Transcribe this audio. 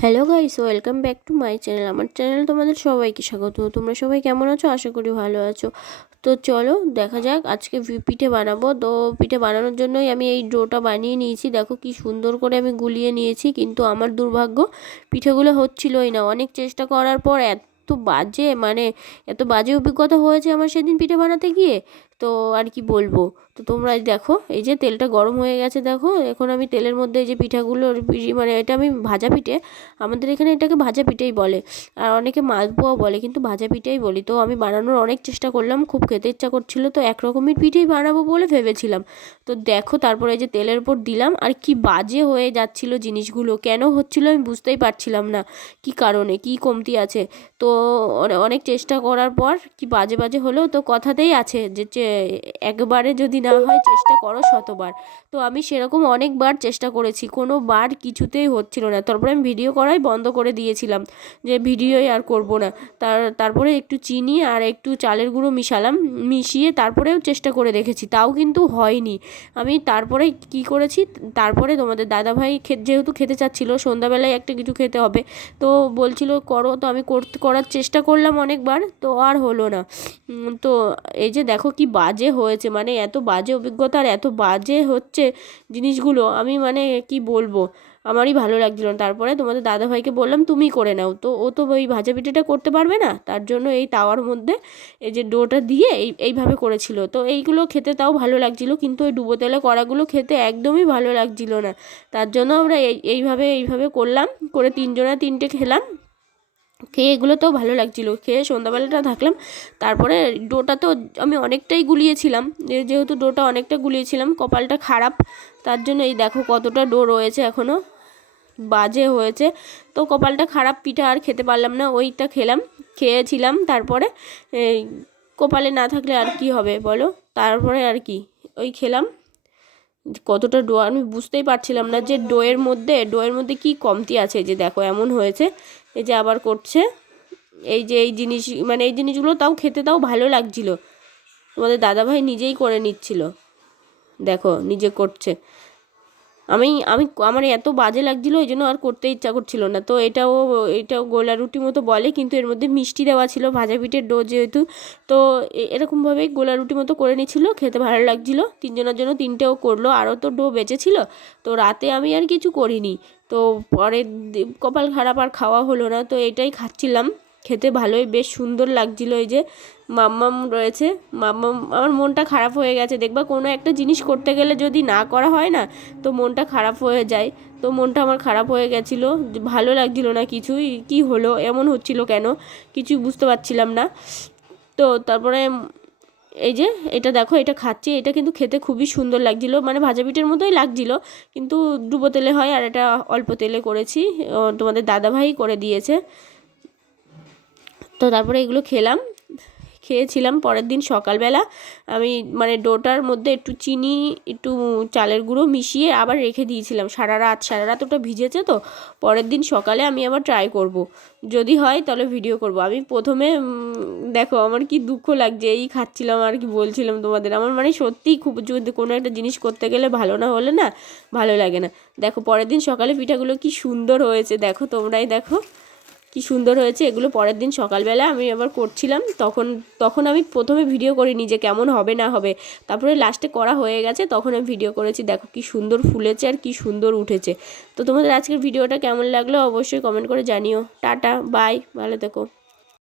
Hello guys, welcome back to my channel. আমার channel তোমাদের সবাইকে স্বাগত। তোমরা সবাই কেমন আছো? আশা করি ভালো আছো। তো চলো দেখা যাক, আজকে পিঠে বানাবো। তো পিঠে বানানোর জন্যই আমি এই ডোটা বানিয়ে নিয়েছি। দেখো কি সুন্দর করে আমি গুলিয়ে নিয়েছি, কিন্তু আমার দুর্ভাগ্য পিঠেগুলো হচ্ছিলই না। অনেক চেষ্টা করার পর এত বাজে অভিজ্ঞতা হয়েছে আমার সেদিন পিঠে বানাতে গিয়ে। তো আর কি বলবো। তো তোমরা দেখো, এই যে তেলটা গরম হয়ে গেছে, দেখো এখন আমি তেলের মধ্যে এই যে পিঠাগুলো মানে এটা আমি ভাজা পিঠে, আমাদের এখানে এটাকে ভাজা পিঠেই বলে, আর অনেকে মালপোয়া বলে, কিন্তু ভাজা পিঠেই বলি। তো আমি বানানোর অনেক চেষ্টা করলাম, খুব খেতে ইচ্ছা করছিল, তো এক রকমের পিঠেই বানাবো বলে ভেবেছিলাম। তো দেখো তারপরে এই যে তেলের উপর দিলাম, আর কি বাজে হয়ে যাচ্ছিল জিনিসগুলো। কেন হচ্ছিল আমি বুঝতেই পারছিলাম না, কি কারণে, কি কমতি আছে। তো অনেক চেষ্টা করার পর কি বাজে বাজে হলো। তো কথাতেই আছে যে একবারে যদি না হয় চেষ্টা করো শতবার। তো আমি সেরকম অনেকবার চেষ্টা করেছি, কোনো বার কিছুতেই হচ্ছিল না। তারপরে আমি ভিডিও করাই বন্ধ করে দিয়েছিলাম, যে ভিডিওই আর করব না। তারপরে একটু চিনি আর একটু চালের গুঁড়ো মিশালাম, মিশিয়ে তারপরেও চেষ্টা করে দেখেছি, তাও কিন্তু হয়নি। আমি তারপরে কি করেছি, তারপরে তোমাদের দাদাভাই যেহেতু খেতে চাচ্ছিলো, সন্ধ্যাবেলায় একটা কিছু খেতে হবে, তো বলছিল করো। তো আমি করার চেষ্টা করলাম অনেকবার, তো আর হলো না। তো এই যে দেখো কি বাজে হয়েছে, মানে এত বাজে অভিজ্ঞতা আর এত বাজে হচ্ছে জিনিসগুলো, আমি মানে কি বলবো, আমারই ভালো লাগছিল না। তারপরে তোমাদের দাদাভাইকে বললাম তুমি করে নাও, তো ও তো ওই ভাজা পিঠাটা করতে পারবে না, তার জন্য এই তাওয়ার মধ্যে এই যে ডোটা দিয়ে এইভাবে করেছিল। তো এইগুলো খেতে তাও ভালো লাগছিল, কিন্তু ওই ডুবো তেলে কড়াগুলো খেতে একদমই ভালো লাগছিল না। তার জন্য আমরা এইভাবে করলাম, করে তিনজনা তিনটে খেলাম। খেয়ে এগুলোতেও ভালো লাগছিলো, খেয়ে সন্ধ্যাবেলাটা থাকলাম। তারপরে ডোটা তো আমি অনেকটাই গুলিয়েছিলাম, যেহেতু ডোটা অনেকটা গুলিয়েছিলাম, কপালটা খারাপ। তার জন্য এই দেখো কতটা ডো রয়েছে এখনও, বাজে হয়েছে। তো কপালটা খারাপ, পিঠা আর খেতে পারলাম না, ওইটা খেয়েছিলাম। তারপরে এই কপালে না থাকলে আর কি হবে বলো। তারপরে আর কি ওই খেলাম। কতটা ডো আমি বুঝতেই পারছিলাম না, যে ডোয়ের মধ্যে কি কমতি আছে। যে দেখো এমন হয়েছে, এই যে আবার করছে। এই যে এই জিনিসগুলো তাও খেতে তাও ভালো লাগছিল। তোমাদের দাদাভাই নিজেই করে নিচ্ছিল, দেখো নিজে করছে। আমি আমি আমার এত বাজে লাগছিলো, ওই জন্য আর করতে ইচ্ছা করছিল না। তো এটাও গোলা রুটি মতো বলে, কিন্তু এর মধ্যে মিষ্টি দেওয়া ছিল, ভাজা পিঠের ডো যেহেতু। তো এরকমভাবেই গোলা রুটি মতো করে নিচ্ছিল, খেতে ভালো লাগছিলো। তিনজনের জন্য তিনটেও করলো, আরও তো ডো বেঁচেছিল। তো রাতে আমি আর কিছু করিনি। তো পরের কপাল খারাপ, আর খাওয়া হলো না। তো এটাই খাচ্ছিলাম, খেতে ভালোই বেশ সুন্দর লাগছিলো। এই যে মাম্মাম রয়েছে, আমার মনটা খারাপ হয়ে গেছে। দেখবা কোনো একটা জিনিস করতে গেলে যদি না করা হয় না, তো মনটা খারাপ হয়ে যায়। তো মনটা আমার খারাপ হয়ে গেছিলো, ভালো লাগছিলো না কিছুই। কি হলো, এমন হচ্ছিল কেন, কিছুই বুঝতে পারছিলাম না। তো তারপরে এই যে এটা দেখো, এটা খাচ্ছি, এটা কিন্তু খেতে খুবই সুন্দর লাগছিলো, মানে ভাজা পিঠের মতোই লাগছিলো, কিন্তু ডুবো তেলে হয়, আর এটা অল্প তেলে করেছি, তোমাদের দাদাভাই করে দিয়েছে। তো তারপরে এগুলো খেয়েছিলাম। পরের দিন সকালবেলা আমি মানে ডোটার মধ্যে একটু চিনি, একটু চালের গুঁড়ো মিশিয়ে আবার রেখে দিয়েছিলাম সারা রাত ওটা ভিজেছে। তো পরের দিন সকালে আমি আবার ট্রাই করব, যদি হয় তাহলে ভিডিও করব। আমি প্রথমে দেখো আমার কি দুঃখ লাগছে, এই খাচ্ছিলাম আর কি বলছিলাম তোমাদের। আমার মানে সত্যিই খুব, যদি কোনো একটা জিনিস করতে গেলে ভালো না হলে না ভালো লাগে না। দেখো পরের দিন সকালে পিঠাগুলো কি সুন্দর হয়েছে, দেখো তোমরাই দেখো কি সুন্দর হয়েছে। এগুলো পরের দিন সকালবেলা আমি আবার করছিলাম, তখন আমি প্রথমে ভিডিও করিনি যে কেমন হবে না হবে, তারপরে লাস্টে করা হয়ে গেছে, তখন আমি ভিডিও করেছি। দেখো কি সুন্দর ফুলেছে আর কি সুন্দর উঠেছে। তো তোমাদের আজকের ভিডিওটা কেমন লাগলো অবশ্যই কমেন্ট করে জানিও। টাটা, বাই, ভালো থেকো।